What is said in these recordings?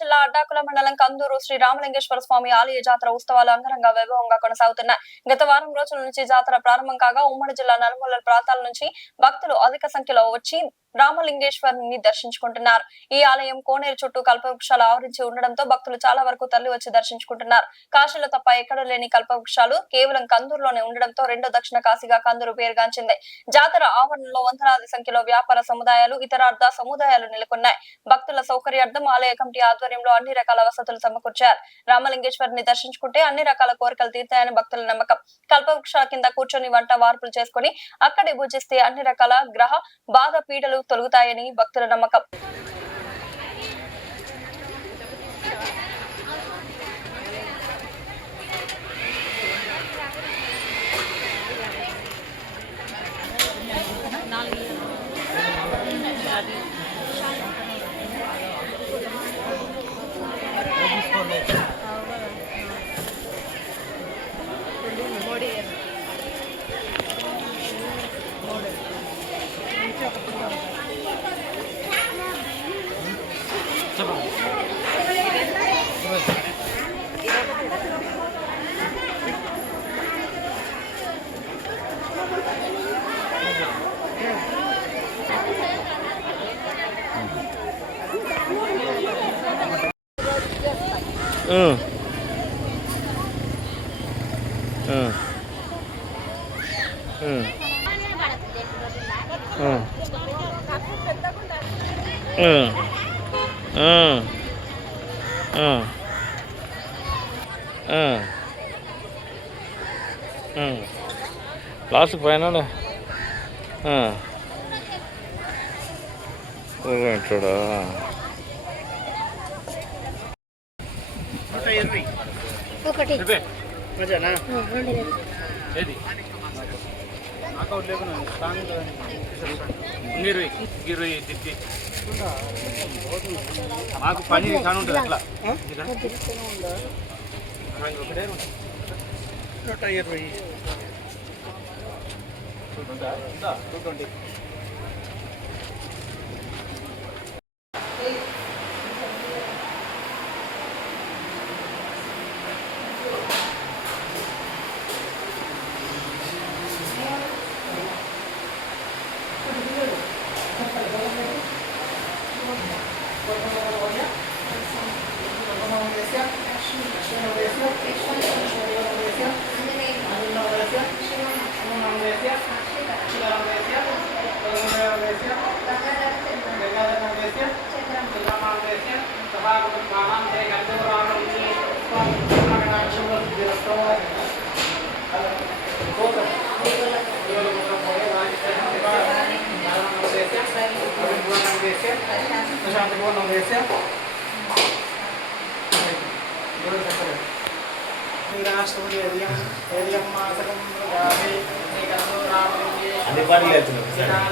జిల్లా అడ్డాకుల మండలం కందూరు శ్రీ రామలింగేశ్వర స్వామి ఆలయ జాతర ఉత్సవాలు అంగరంగ వైభవంగా కొనసాగుతున్నాయి. గత వారం రోజుల నుంచి జాతర ప్రారంభం కాగా ఉమ్మడి జిల్లా నలుమూలల ప్రాంతాల నుంచి భక్తులు అధిక సంఖ్యలో వచ్చి రామలింగేశ్వరుని దర్శించుకుంటున్నారు. ఈ ఆలయం కోనేరు చుట్టూ కల్పవృక్షాలు ఆవరించి ఉండడంతో భక్తులు చాలా వరకు తరలి వచ్చి దర్శించుకుంటున్నారు. కాశీలో తప్ప ఎక్కడ లేని కల్పవృక్షాలు కేవలం కందూరులోనే ఉండడంతో రెండో దక్షిణ కాశీగా కందూరు పేరుగాంచింది. జాతర ఆవరణలో వందలాది సంఖ్యలో వ్యాపార సముదాయాలు, ఇతరార్థ సముదాయాలు నెలకొన్నాయి. భక్తుల సౌకర్యార్థం ఆలయ కమిటీ ఆధ్వర్యంలో అన్ని రకాల వసతులు సమకూర్చారు. రామలింగేశ్వరుని దర్శించుకుంటే అన్ని రకాల కోరికలు తీర్తాయని భక్తుల నమ్మకం. కల్పవృక్షాల కింద కూర్చొని వంట వార్పులు చేసుకుని అక్కడే పూజిస్తే అన్ని రకాల గ్రహ బాధ పీడలు తొలగుతాయని భక్తుల నమ్మకం. లాస్ట్ పైన చూడా మాకు పని కానీ ఉంటుంది అట్లా 120 220 అన్ని పాటలు వెళ్తున్నాం.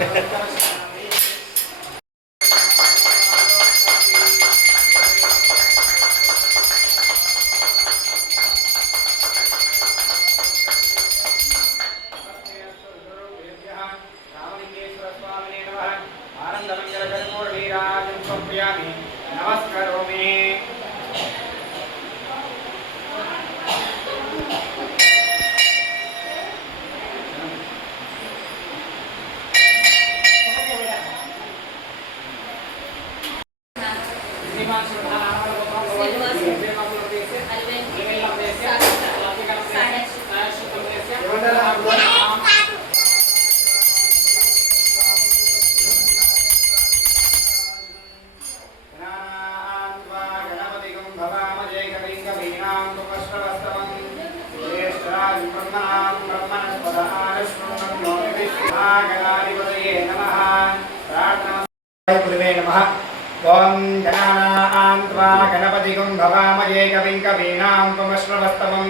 ఓం గణానాం త్వా గణపతిగం భవామహే కవిం కవీనాముపమశ్రవస్తమం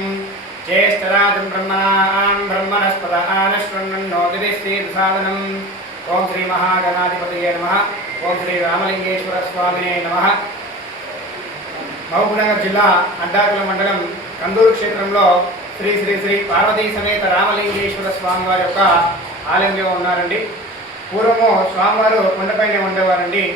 జ్యేష్ఠరాజం బ్రహ్మణాం బ్రహ్మణస్పదాన శృణ్వన్నోతిభిస్సీదసాదనం. ఓం శ్రీ మహాగణాధిపతయే నమః. ఓం శ్రీ రామలింగేశ్వర స్వామినే నమః. మహబూబ్నగర్ జిల్లా అడ్డాకుల మండలం కందూరు క్షేత్రంలో శ్రీ శ్రీ శ్రీ పార్వతీ సమేత రామలింగేశ్వర స్వామి వారి యొక్క ఆలయంలో ఉన్నారండి. పూర్వము స్వామివారు కొండపైనే ఉండేవారండి.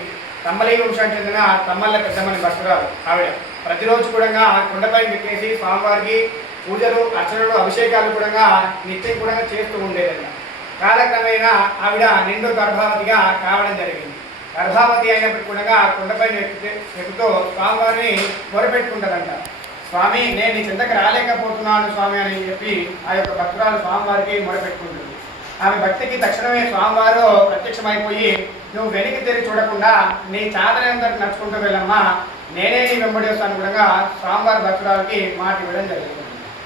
తమ్మలి వంశానికి చెందిన తమ్మల్ల పెద్దమ్మని భక్తురాలు ఆవిడ ప్రతిరోజు కూడా కొండపై ఎక్కేసి స్వామివారికి పూజలు అర్చనలు అభిషేకాలు కూడా నిత్యం కూడా చేస్తూ ఉండేదంట. కాలక్రమేణా ఆవిడ నిండు గర్భావతిగా కావడం జరిగింది. గర్భావతి అయినప్పటికీ కూడా కొండపైన ఎక్కుతూ స్వామివారిని మొరపెట్టుకుంటారంట. స్వామి, నేను నీ చెంతకు రాలేకపోతున్నాను స్వామి అని చెప్పి ఆ యొక్క భక్తురాలు స్వామివారికి మొరపెట్టుకుంటుంది. ఆమె భక్తికి తక్షణమే స్వామివారు ప్రత్యక్షమైపోయి, నువ్వు వెనక్కి తిరిగి చూడకుండా నీ చాదనంతటి నడుచుకుంటూ వెళ్ళమ్మా, నేనే నీ వెంబడి వస్తాను కూడా స్వామివారి భక్తురాలకి మాట ఇవ్వడం జరుగుతుంది.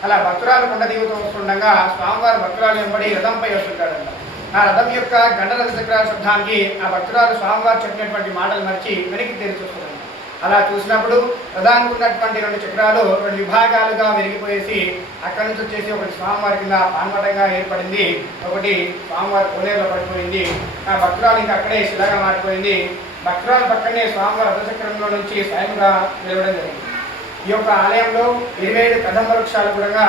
అలా భక్తురాలు కొండ దిగుతూ వస్తుండగా స్వామివారి భక్తురాలు వెంబడి రథంపై వస్తుంటాడంట. ఆ రథం యొక్క గంటల చక్రాల శబ్దానికి ఆ భక్తురాలు స్వామివారు చెప్పినటువంటి మాటలు మర్చి వెనక్కి తిరిగి చూస్తుందంట. అలా చూసినప్పుడు రథానికి ఉన్నటువంటి 2 చక్రాలు 2 విభాగాలుగా విరిగిపోయేసి అక్కడి నుంచి వచ్చేసి ఒకటి స్వామివారి కింద పాన్మటంగా ఏర్పడింది, ఒకటి స్వామివారి కోనేరులో పడిపోయింది. ఆ భక్తురాలు ఇంకా అక్కడే శిలగా మారిపోయింది. భక్తురాలు పక్కనే స్వామివారి రథచక్రంలో నుంచి స్వయంగా నిలవడం జరిగింది. ఈ యొక్క ఆలయంలో 27 కదంబ వృక్షాలు కూడా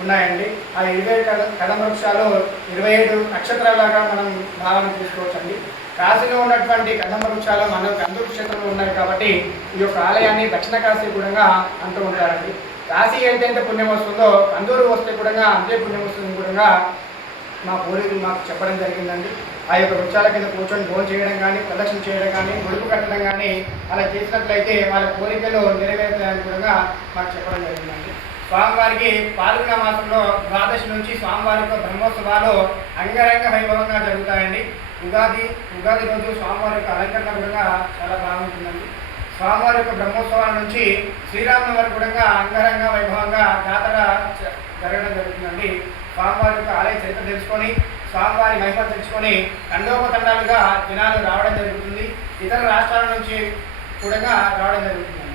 ఉన్నాయండి. ఆ 27 కదంబ వృక్షాలు 27 నక్షత్రాలుగా మనం భావన చేసుకోవచ్చండి. కాశీలో ఉన్నటువంటి కదంబ వృక్షాలు మన కందూరు క్షేత్రంలో ఉన్నాయి కాబట్టి ఈ యొక్క ఆలయాన్ని దక్షిణ కాశీ కూడా అంటూ ఉంటారండి. కాశీ ఎంతెంత పుణ్యం వస్తుందో కందూరు వస్తే కూడా అంతే పుణ్యం వస్తుంది కూడా మా పూర్వీకులు మాకు చెప్పడం జరిగిందండి. ఆ యొక్క వృక్షాల కింద కూర్చొని భోజనం చేయడం కానీ, ప్రదక్షిణ చేయడం కానీ, ముడుపు కట్టడం కానీ అలా చేసినట్లయితే వాళ్ళ కోరికలు నెరవేరుతాయని కూడా మాకు చెప్పడం జరిగిందండి. స్వామివారికి పాల్గొన మాసంలో ద్వాదశి నుంచి స్వామివారి యొక్క బ్రహ్మోత్సవాలు అంగరంగ వైభవంగా జరుగుతాయండి. ఉగాది రోజు స్వామివారి యొక్క అలంకరణ కూడా చాలా బాగుంటుందండి. స్వామివారి యొక్క బ్రహ్మోత్సవాల నుంచి శ్రీరాముల వరకు కూడా అంగరంగ వైభవంగా జాతర జరగడం జరుగుతుందండి. స్వామివారి యొక్క ఆలయ చరిత్ర తెలుసుకొని, స్వామివారి మహిమ తెలుసుకొని తండోపతండాలుగా జనాలు రావడం జరుగుతుంది. ఇతర రాష్ట్రాల నుంచి కూడా రావడం జరుగుతుంది.